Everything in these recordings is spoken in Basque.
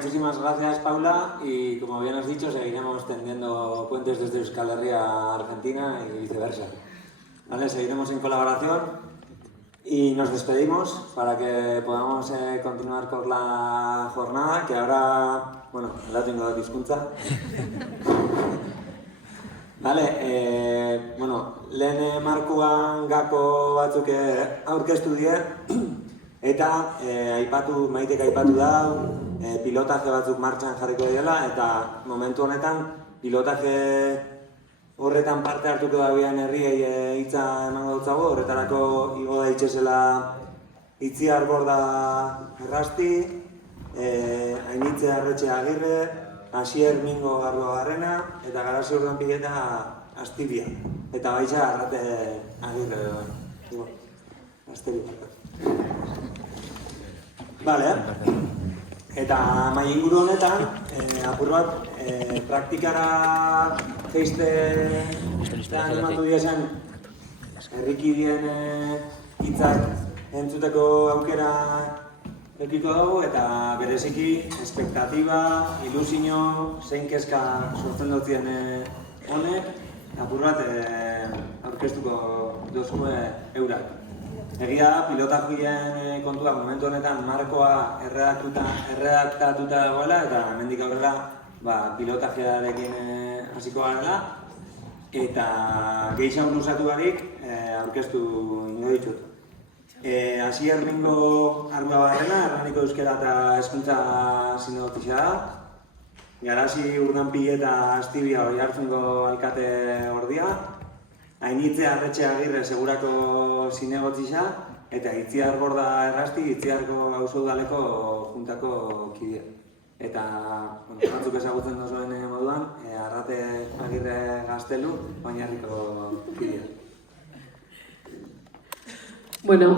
muchísimas gracias, Paula, y como bien has dicho, seguiremos tendiendo puentes desde Euskal Herria a Argentina y viceversa. ¿Vale? Seguiremos en colaboración y nos despedimos para que podamos continuar con la jornada, que ahora, bueno, ahora tengo hizkuntza. Vale, bueno, lehen markuan gako batzuk aurkeztu die, eta Maitek aipatu da, pilotaje batzuk martxan jarriko dela, eta momentu honetan pilotaje horretan parte hartuko dabian herriei hitza emango dutzago, horretarako igo da itxezela Itziar Borda Errasti, Ainitze Arretxe Agirre, Asier Mingo Garruabarrena, eta Garasi Urdanpileta Astibia. Eta baitza Arrate Agirre. Astibia. Bale, eta mai inguru honetan, apur bat, praktikara geiste animatu diezen herrikidien hitzak entzuteko aukera ekiko dugu, eta bereziki espektatiba, ilusio, zein kezka sortzen dutzien honek, apur bat aurkeztuko duzue eurak. Egia da, pilotajien kontua momentu honetan markoa erredaktatuta dagoela, eta hemendik aurrera pilotajearekin hasiko garela, eta gehiago luzatu barik aurkeztu ingo ditut. Asier Mingo Garruabarrena, Hernaniko Euskera eta Hezkuntza Sinodotisa da. Garasi Urdanpileta Astibia Oiartzungo alkate ordia. Ainitze Arretxe Agirre Segurako Zinegotisa, eta Itziar Borda Errasti, Itziarko auzo-udaleko juntako kidea. Eta, batzuk ezagutzen duzuen moduan, Arrate Agirre Gaztelu, Oinarriko kidea. Bueno,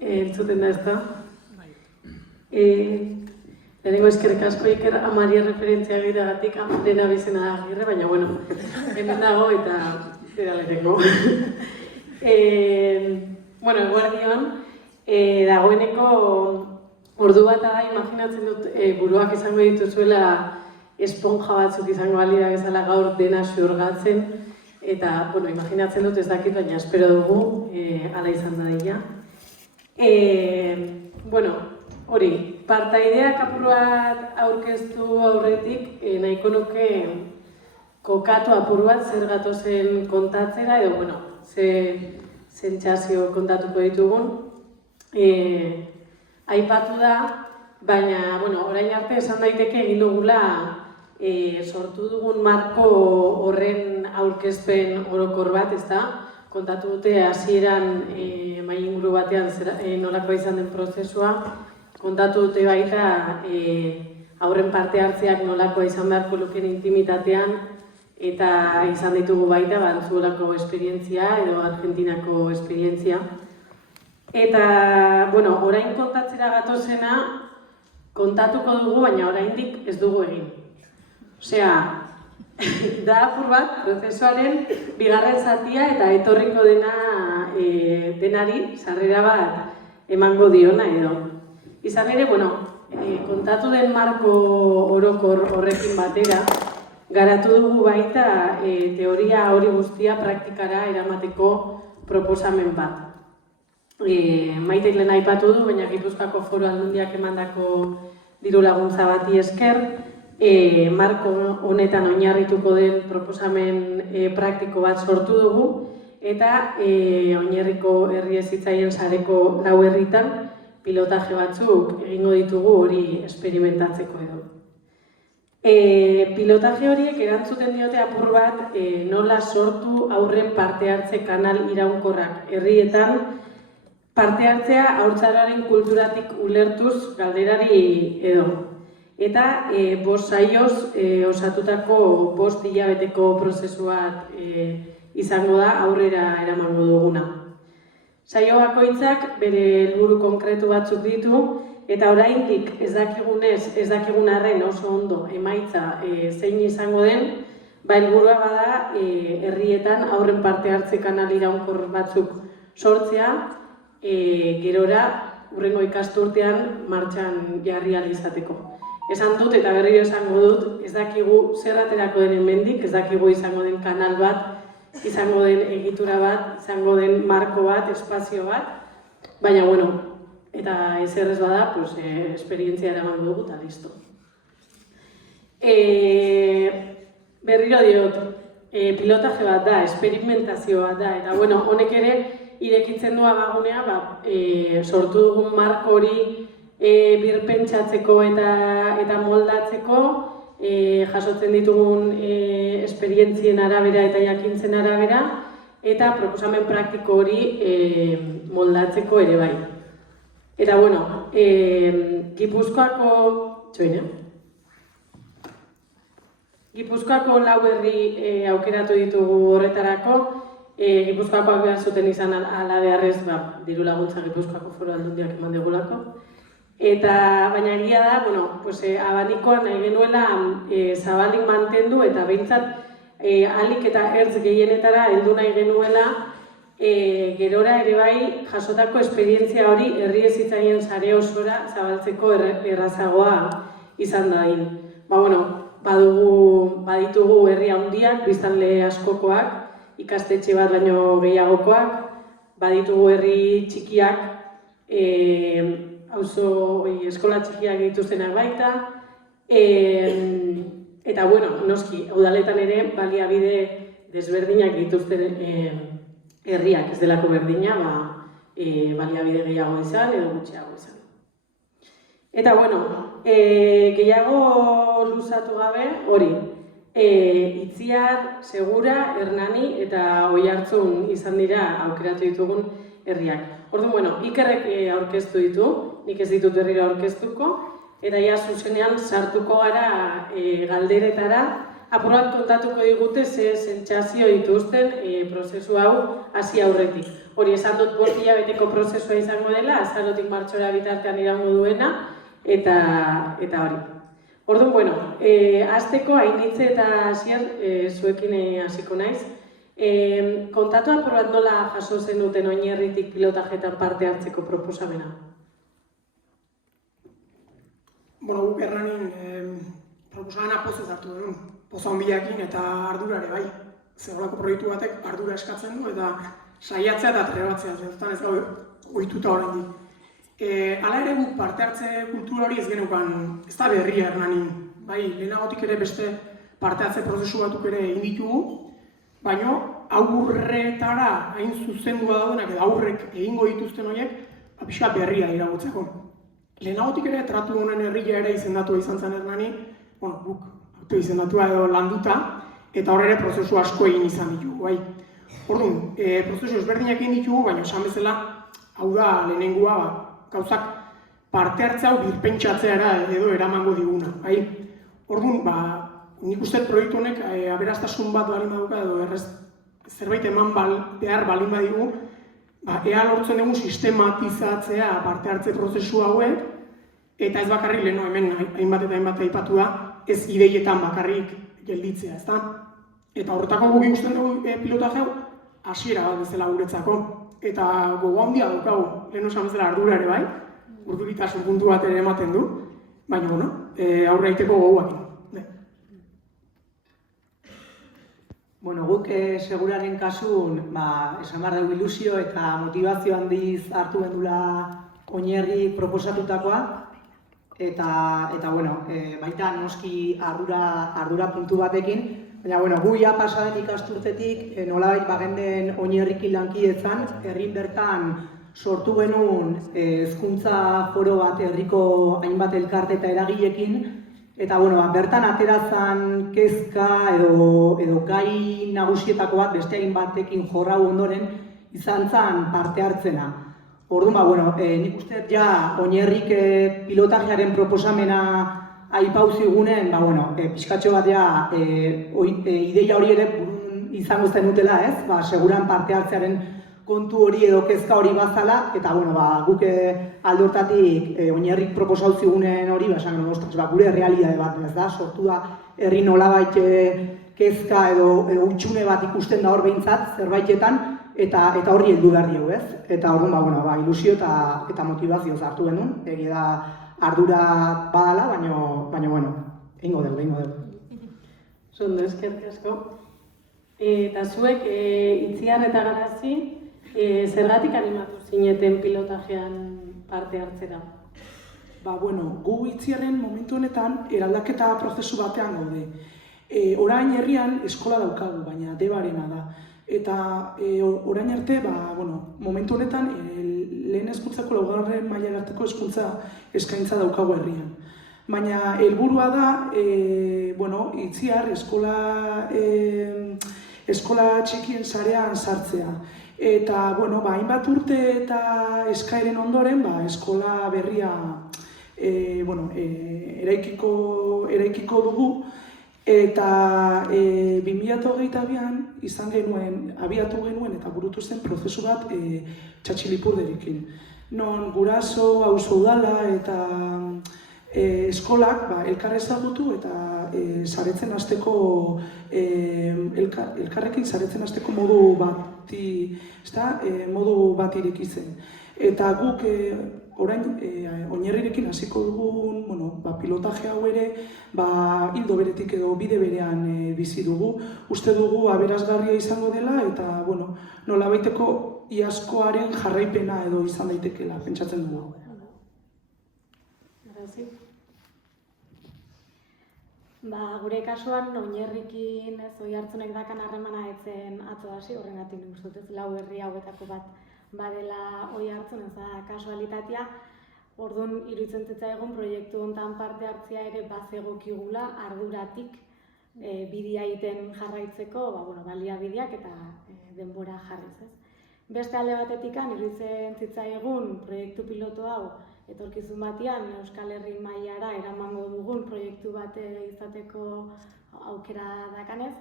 entzuten da ezta. Lehenengo eskerrik asko Iker Amari referentzia egiteagatik, Amaren abizena da Agirre, baina, bueno, hemen dago eta zera lehenengo. Bueno, eguerdion, dagoeneko ordu bat da, imaginatzen dut buruak izango dituzuela esponja batzuk izango balira bezala gaur dena xurgatzen, eta, bueno, imaginatzen dut ez dakit, baina espero dugu, ala izan da dira. Bueno, hori, partaideak apur bat aurkeztu aurretik, nahiko nuke kokatu apur bat zer gatozen kontatzera, edo, bueno, ze sentsazio kontatuko ditugun. Aipatu da, baina, bueno, orain arte esan daiteke egin dugula sortu dugun marko horren aurkezpen orokor bat, ezta? Kontatu dute hasieran mai inguru batean nolakoa izan den prozesua, kontatu dute baita haurren parte hartzeak nolakoa izan beharko lukeen intimitatean, eta izan ditugu baita Antzuolako esperientzia edo Argentinako esperientzia. Eta, bueno, orain kontatzera gatozena kontatuko dugu, baina oraindik ez dugu egin. Osea, da apur bat prozesuaren bigarren zatia eta etorriko denari sarrera bat emango diona edo. Izan ere, bueno, kontatu den marko orokor horrekin batera, garatu dugu baita teoria hori guztia praktikara eramateko proposamen bat. Maitek lehen aipatu du, baina Gipuzkoako Foru Aldundiak emandako diru laguntza bati esker, marko honetan oinarrituko den proposamen praktiko bat sortu dugu, eta Oinarriko herri hezitzaien sareko 4 herritan pilotaje batzuk egingo ditugu hori esperimentatzeko edo. Pilotaje horiek erantzuten diote apur bat nola sortu haurren parte hartze kanal iraunkorrak herrietan, parte hartzea haurtzaroaren kulturatik ulertuz galderari edo. Eta 5 saioz osatutako 5 hilabeteko prozesua izango da aurrera eramango duguna. Saio bakoitzak bere helburu konkretu batzuk ditu, eta oraindik ez dakigun arren oso ondo emaitza zein izango den, helburua bada herrietan haurren parte hartze kanal iraunkor batzuk sortzea, gerora hurrengo ikasturtean martxan jarri ahal izateko. Esan dut eta berriro esango dut, ez dakigu zer aterako den hemendik, ez dakigu izango den kanal bat, izango den egitura bat, izango den marko bat, espazio bat, baina, bueno, eta ezer ez bada, pues, esperientzia eraman dugu eta listo. Berriro diot, pilotaje bat da, esperimentazio bat da, eta, bueno, honek ere irekitzen du abagunea, sortu dugun marko hori birpentsatzeko eta moldatzeko, jasotzen ditugun esperientzien arabera eta jakintzen arabera, eta proposamen praktiko hori moldatzeko ere bai. Eta, bueno, Gipuzkoako lau herri aukeratu ditugu horretarako, Gipuzkoakoak behar zuten izan ala beharrez, diru laguntza Gipuzkoako Foru Aldundiak eman digulako. Eta, baina egia da, abanikoan nahi genuela zabalik mantendu eta behintzat ahalik eta ertz gehienetara heldu nahi genuela gerora ere bai jasotako esperientzia hori herri hezitzaien sare osora zabaltzeko errazagoa izan dain. Baditugu herri handiak, biztanle askokoak, ikastetxe bat baino gehiagokoak, baditugu herri txikiak, eskola txikiak dituztenak baita, eta, noski, udaletan ere baliabide desberdinak dituzten herriak, ez delako berdina, baliabide gehiago izan edo gutxiago izan. Eta, gehiago luzatu gabe, hori, Itziar, Segura, Hernani eta Oiartzun izan dira aukeratu ditugun herriak. Orduan, Ikerrek aurkeztu ditu, nik ez ditut berriro aurkeztuko, eta ja zuzenean sartuko gara galderetara, apur bat kontatuko digute ze sentsazio dituzten prozesu hau hasi aurretik. Hori esan dut 5 hilabeteko prozesua izango dela, azarotik martxora bitartean iraungo duena, eta hori. Orduan, hasteko Ainitze eta Asier zuekin hasiko naiz. Kontatu apur bat nola jaso zenuten Oinerritik pilotajetan parte hartzeko proposamena? Guk Hernanin proposamena pozez hartu genuen, poza honbiakin eta ardurare bai. Zerolako proiektu batek ardura eskatzen du eta saiatzea eta trebatzea, zentutan ez gau ohituta oraindik. Hala ere guk parte hartze kultura hori ez genukan, ez da berria Hernanin. Bai, lehenagotik ere beste parte hartze prozesu batuk ere egin ditugu, baina aurretara hain zuzendua daudenak edo aurrek egingo dituzten horiek, pixka berria iragutzeko. Lehenagotik ere tratu honen herria ere izendatua izan zen Hernani, guk auto izendatua edo landuta, eta hor ere prozesu asko egin izan ditugu, bai. Orduan, prozesu ezberdinak egin ditugu, baina esan bezala, hau da lehenengoa, gauzak parte hartze hau birpentsatzea edo eramango diguna, bai. Orduan, nik uste proiektu honek aberastasun bat balin baduka edo zerbait eman behar balin badigu, ea lortzen dugu sistematizatzea parte hartze prozesu hauek, eta ez bakarrik leheno hemen hainbat eta hainbat aipatu da, ez ideietan bakarrik gelditzea, ezta? Eta horretako guk ikusten dugu pilotaje hau hasiera bat bezala guretzako, eta gogo handia daukagu, leheno esan bezala ardura ere bai, urduritasun puntu bat ere ematen du, baina, aurre aiteko gogoak. Guk Seguraren kasun, esan behar dugu ilusio eta motivazio handiz hartu gendula Oinerri proposatutakoa, eta baita noski ardura puntu batekin, baina gu ja pasaden ikasturtetik nolabait bagenden Oinerrikin lankietzan, herrin bertan sortu genuen hezkuntza foro bat herriko hainbat elkarte eta eragileekin, eta bertan aterazan kezka edo gai nagusietako bat beste hainbatekin jorrau ondoren izan zen parte hartzena. Orduan, nik uste ja Oinerrik pilotajearen proposamena aipau zigunen, pixkatxo bat ja ideia hori ere izango zenutela, ez? Seguran parte hartzearen kontu hori edo kezka hori bazala, eta guk alde hortatik Oinerrik proposau zigunen hori, esan gure realidade bat, ez da? Sortu da herri nolabait kezka edo utxune bat ikusten da hor behintzat zerbaitetan, eta horri heldu behar diogu, ez? Eta orduan, ilusio eta motivazioz hartu genuen, egia da ardura badala, baina bueno, egingo dugu. Zondo, eskerrik asko. Eta zuek, Itziar eta Garazi, zergatik animatu zineten pilotajean parte hartzera? Gu Itziarren momentu honetan eraldaketa prozesu batean gaude. Orain herrian eskola daukagu, baina debarena da. Eta orain arte, momentu honetan lehen hezkuntzako laugarren maila arteko hezkuntza eskaintza daukagu herrian. Baina helburua da, Itziar eskola txikien sarean sartzea. Eta, hainbat urte eta eskaeren ondoren, eskola berria eraikiko dugu. Eta 2022an izan genuen, abiatu genuen eta burutu zen prozesu bat Txatxilipurderekin. Non guraso, auzo udala eta eskolak elkar ezagutu eta elkarrekin saretzen hasteko modu bat ireki zen. Eta guk orain Oinarrirekin hasiko dugun pilotaje hau ere ildo beretik edo bide berean bizi dugu. Uste dugu aberasgarria izango dela eta nolabaiteko iazkoaren jarraipena edo izan daitekeela, pentsatzen dugu. Gure kasuan, Oinarrikin Oiartzunek dakan harremana etzen atzo hasi, horrengatik nik uste dut 4 herri hauetako bat badela Oiartzun, ez da kasualitatea. Orduan, iruditzen zitzaigun proiektu hontan parte hartzea ere bazegokigula arduratik bidea egiten jarraitzeko, baliabideak eta denbora jarriz. Beste alde batetik, iruditzen zitzaigun proiektu piloto hau etorkizun batean Euskal Herri mailara eramango dugun proiektu bat izateko aukera dakanez.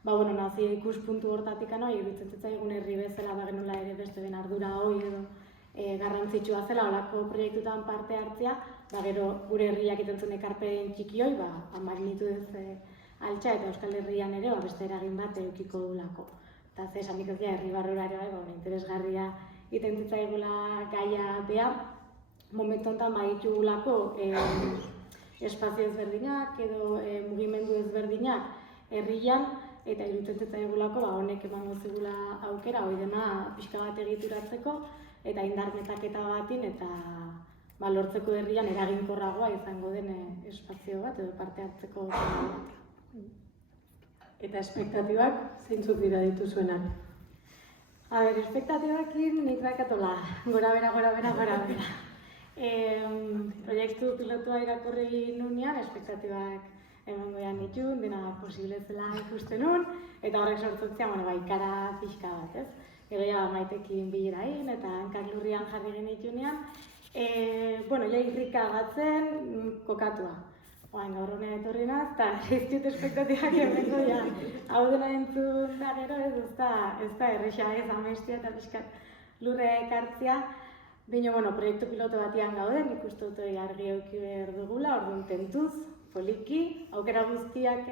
Nazio ikuspuntu hortatik iruditzen zitzaigun herri bezala bagenula ere beste den ardura hori edo garrantzitsua zela holako proiektutan parte hartzea, gero gure herriak itentzun ekarpen txiki hori, magnitudez altxa eta Euskal Herrian ere beste eragin bat edukiko dulako. Eta esanik ez dira herri barrura ere interesgarria iten zitzaigula gaia behar, momentu honetan baditugulako espazio ezberdinak edo mugimendu ezberdinak herrian, eta iruditzen zitzaigulako honek emango zigula aukera hori dena pixka bat egituratzeko eta indar metaketa batin eta lortzeko herrian eraginkorragoa izango den espazio bat edo parte hartzeko bat. Eta espektatibak zeintzuk dira dituzuenak? Espektatibakin nik dakatola, gora bera. Proiektu pilotua irakurri nunean, espektatibak emango ean ditun, dena posible zela ikusten nun, eta horrek sortzutzea, ikara pixka bat, ez? Gero Maitekin bilerain eta hankak lurrian jarri genitunean. Irrika batzen kokatua. Gaur honen etorri naz, eta ez dut espektatibak emengo hau dena entzun da gero ez da erresa ez amestia eta pixkat lurre ekartzea. Baina, proiektu piloto batian gauden, ikustu dut argi euki behar dugula, orduan tentuz, poliki, aukera guztiak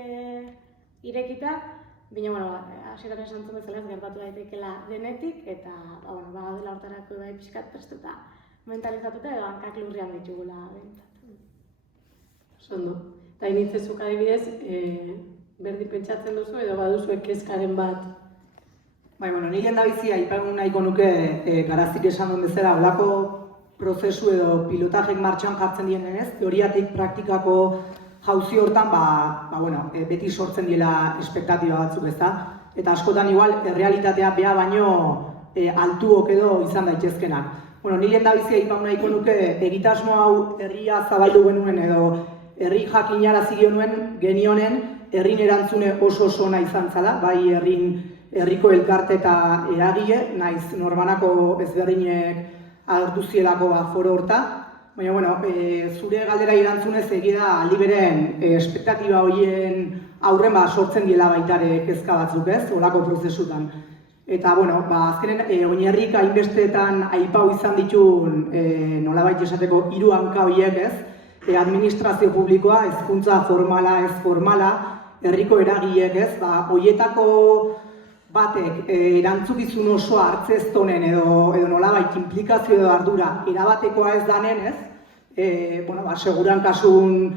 irekita, baina, hasieran esan zuen bezala ez gertatu daitekela denetik, eta gaudela hortarako pixkat prestuta, mentalizatuta edo hankak lurrian ditugula behintzat. Zondo. Eta initzezuk adibidez, berdi pentsatzen duzu edo baduzu kezkaren bat? Nire endabizia aipagun nahiko nuke Garazik esan duen bezala holako prozesu edo pilotajek martxan jartzen dienenez, teoriatik praktikako jauzi hortan beti sortzen diela espektatiba batzuk, ezta? Eta askotan igual errealitatea beha baino altuok edo izan daitezkenak. Nire endabizia aipagun nahiko nuke egitasmo hau herria zabaldu genuen edo herri jakinara genionen herrin erantzune oso ona izan zala, bai herriko elkarte eta eragile, naiz norbanako ezberdinek agertu zielako foro horta. Baina, zure galdera erantzunez egia aliberen espektatiba horien aurren sortzen diela baitare kezka batzuk, ez, holako prozesutan. Eta, azkenen Oinarrik hainbesteetan aipau izan ditun nolabait esateko 3 hanka horiek, ez, administrazio publikoa, hezkuntza formala, ez formala, herriko eragileek, ez, horietako batek erantzukizun osoa hartzeztonen edo nolabait implikazio edo ardura erabatekoa ez danen, ez, seguran kasun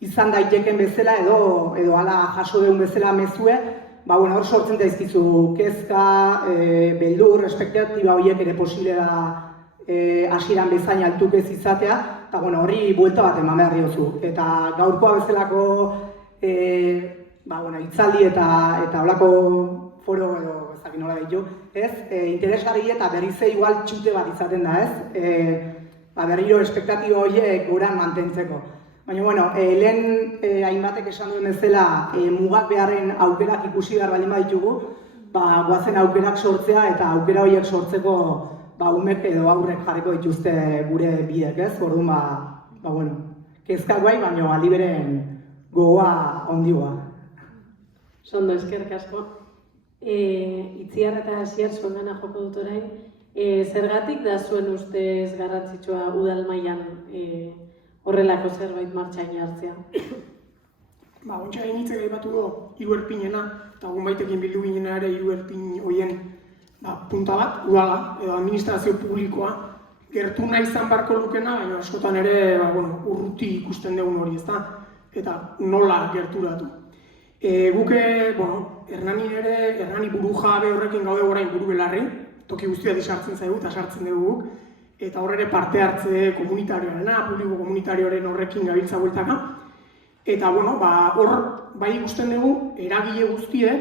izan daiteken bezala edo hala jaso deun bezala mezue, hor sortzen daizkizu kezka, beldur, espektatiba horiek ere posible da hasieran bezain altuk ez izatea, eta horri buelta bat eman behar diozu. Eta gaurkoa bezalako hitzaldi eta holako foro edo ezakin nola ditu, interesgarri eta berriz igual txute bat izaten da, berriro espektatiba horiek goran mantentzeko. Baina, lehen hainbatek esan duen bezala mugak beharren aukerak ikusi behar baldin baditugu, guazen aukerak sortzea eta aukera horiek sortzeko umek edo aurrek jarriko dituzte gure bidek, ez? Orduan, kezkak bai, baina aldi beren gogoa ondigoa. Sondo, eskerrik asko. Itziar eta Asier zuen gana joko dut orain. Zergatik da zuen ustez garrantzitsua udal mailan horrelako zerbait martxan jartzea? Ontsa initzek aipatu do, hiru erpinena, eta egun baitekin bildu ginena ere hiru erpin horien punta bat, udala, edo administrazio publikoa, gertu nahi izan barko lukena, baina askotan ere urruti ikusten dugun hori, ezta? Eta nola gerturatu. Guke, Hernani buru jabe horrekin gaude orain buru belarri, toki guztia disartzen zaigu eta sartzen dugu guk, eta horre parte hartze komunitarioarena, publiko komunitarioaren horrekin gabiltza bueltaka. Eta hor bai ikusten dugu eragile guztiek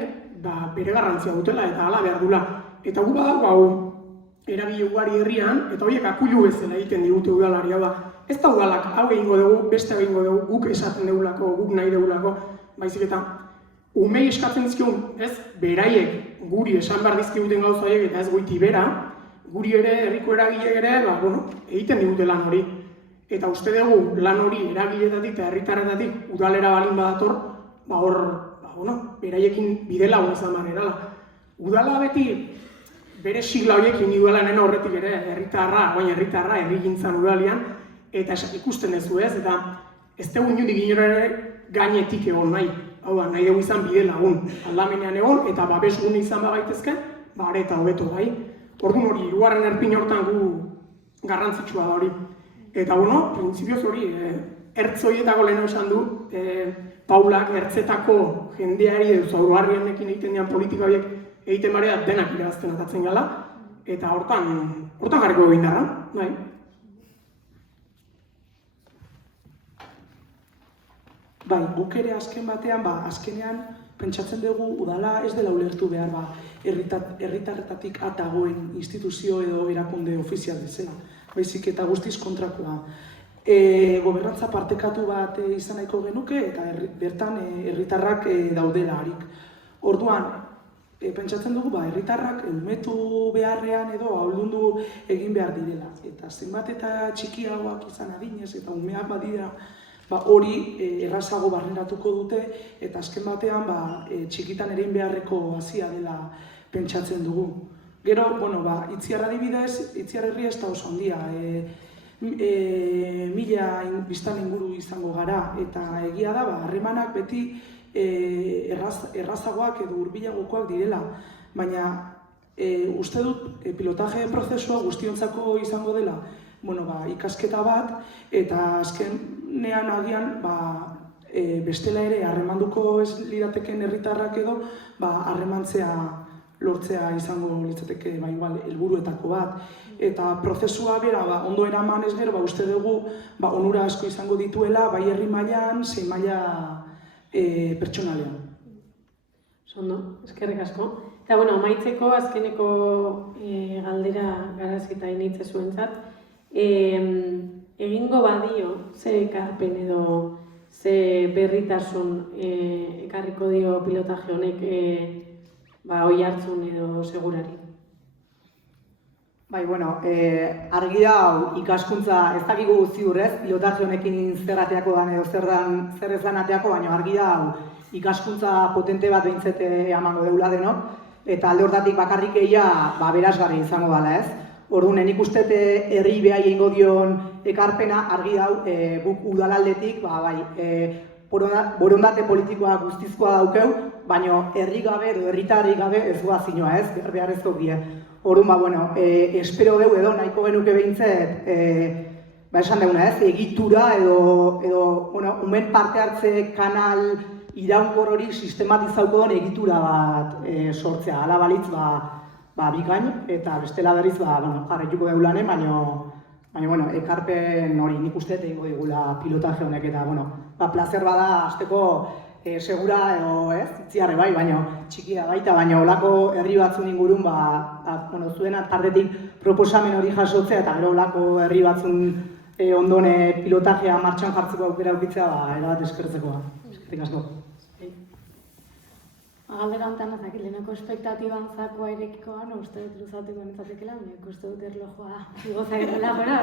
bere garrantzia dutela eta hala behar dula. Eta gu badago eragile ugari herrian, eta horiek akulu bezala egiten digute udalari, hau da. Ez da udalak hau egingo dugu, beste egingo dugu, guk esaten dugulako, guk nahi dugulako, baizik eta umei eskatzen dizkigun, ez, beraiek guri esan behar dizkiguten gauzaiek eta ez goiti bera, guri ere, herriko eragile ere, egiten digute lan hori. Eta uste dugu lan hori eragileetatik eta herritarretatik udalera balin badator, beraiekin bidelagun izan behar. Udala beti bere sigla horiekin udalanen horretik ere, herritarra, herrigintzan udalian, eta ikusten duzu ez, eta ez dugu inundik ere gainetik egon nahi. Hau da, nahi dugu izan bidelagun, aldamenean egon, eta babesgun izan bagaitezke, are eta hobeto bai. Orduan hori, hirugarren erpin hortan gu garrantzitsua da hori. Eta printzipioz hori, ertzoietako leheno esan du, Paulak ertzetako jendeari edo zaurgarrienekin egiten dian politika horiek egiten barea denak irabazten atatzen gala, eta hortan jarriko egin darra, bai. Bai, guk ere azken batean, azkenean pentsatzen dugu udala ez dela ulertu behar herritarretatik atagoen instituzio edo erakunde ofizial bezala. Baizik eta guztiz kontrakoa. Gobernantza partekatu bat izan nahiko genuke eta bertan herritarrak daudela harik. Orduan, pentsatzen dugu herritarrak umetu beharrean edo ahuldundu egin behar direla. Eta zenbat eta txikiagoak izan adinez eta umeak badira, hori errazago barneratuko dute eta azken batean txikitan erein beharreko hazia dela pentsatzen dugu. Gero, Itziar adibidez, Itziar herria ez da oso handia. 1000 biztan inguru izango gara eta egia da, harremanak beti errazagoak edo hurbilagokoak direla. Baina uste dut pilotaje prozesua guztiontzako izango dela ikasketa bat eta azkenean agian bestela ere harremanduko ez lirateken herritarrak edo harremantzea lortzea izango litzateke igual helburuetako bat. Eta prozesua bera ondo eraman ez gero uste dugu onura asko izango dituela bai herri mailan, zein maila pertsonalean. Ondo, eskerrik asko. Eta amaitzeko azkeneko galdera Garazita initze zuentzat. Egingo badio ze ekarpen edo ze berritasun ekarriko dio pilotaje honek Oiartzun edo Segurari? Argi da ikaskuntza ez dakigu ziur ez, pilotaje honekin zer ateako dan edo zer ez lan ateako, baina argi da ikaskuntza potente bat behintzete emango deula denok, eta alde hortatik bakarrik egia berazgarri izango dela ez. Orduan, nik uste herri behai egingo dion ekarpena argi dau guk udalaldetik, borondate politikoa guztizkoa daukeu, baina herri gabe edo herritarri gabe ez goazinoa ez, beharrezko die. Orduan, espero dugu edo nahiko genuke behintzet esan duguna ez, egitura edo bueno, umen parte hartze kanal iraunkor hori sistematizauko den egitura bat sortzea. Hala balitz, bikain, eta bestela berriz, jarraituko dugu lanen, baina, bueno, ekarpen hori nik uste egingo digula pilotaje honek, eta, bueno, plazer bada, hasteko segura edo ez, itziarre bai, baina txikia baita, baina olako herri batzun ingurun, bueno, zuen tartetik proposamen hori jasotzea, eta gero olako herri batzun ondone pilotajea martxan jartzeko aukera aukitzea, erabat eskertzekoa. Eskerrik asko. Galdera honetan ezakit, leheneko espektatiban zakoa irekikoan, uste dut luzatu genetzatekela, nik uste dut erlojoa igozaik dela gora,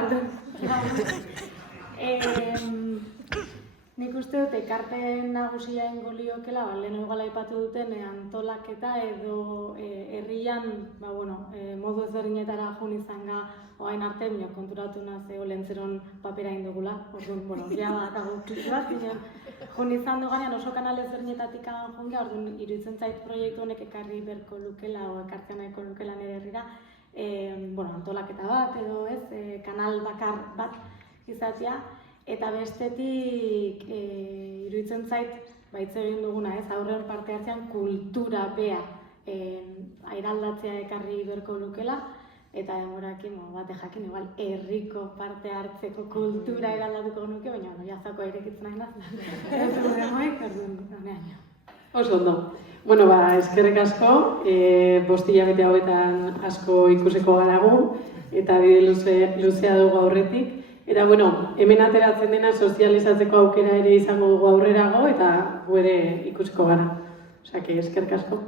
nik uste dut ekarpen nagusia ingo liokela, leheno igual aipatu duten antolaketa edo herrian, modu ezberdinetara jun izan ga, oain arte, konturatu nazeo lehentzeron papera indugula, orduan, ja bakago klik bat, jun izan duganean oso kanal ezberdinetatik jonge, orduan iruditzen zait proiektu honek ekarri berko lukela o ekartzen nahiko lukela nire herrira, antolaketa bat edo ez, kanal bakar bat izatea, eta bestetik iruditzen zait baitz egin duguna ez, aurrean parte hartzean kultura bea airaldatzea ekarri berko lukela, eta demorakin bate jakin, igual herriko parte hartzeko kultura eraldatuko nuke, baina jazako airekitzen nahi naz. Ez dugu demoik, orduan. Oso ondo. Bueno, eskerrik asko, 5 hilabete hauetan asko ikusiko garagu, eta bide luzea dugu aurretik. Eta, hemen ateratzen dena sozializatzeko aukera ere izango dugu aurrerago, eta gu ere ikusiko gara. Osea, eskerrik asko.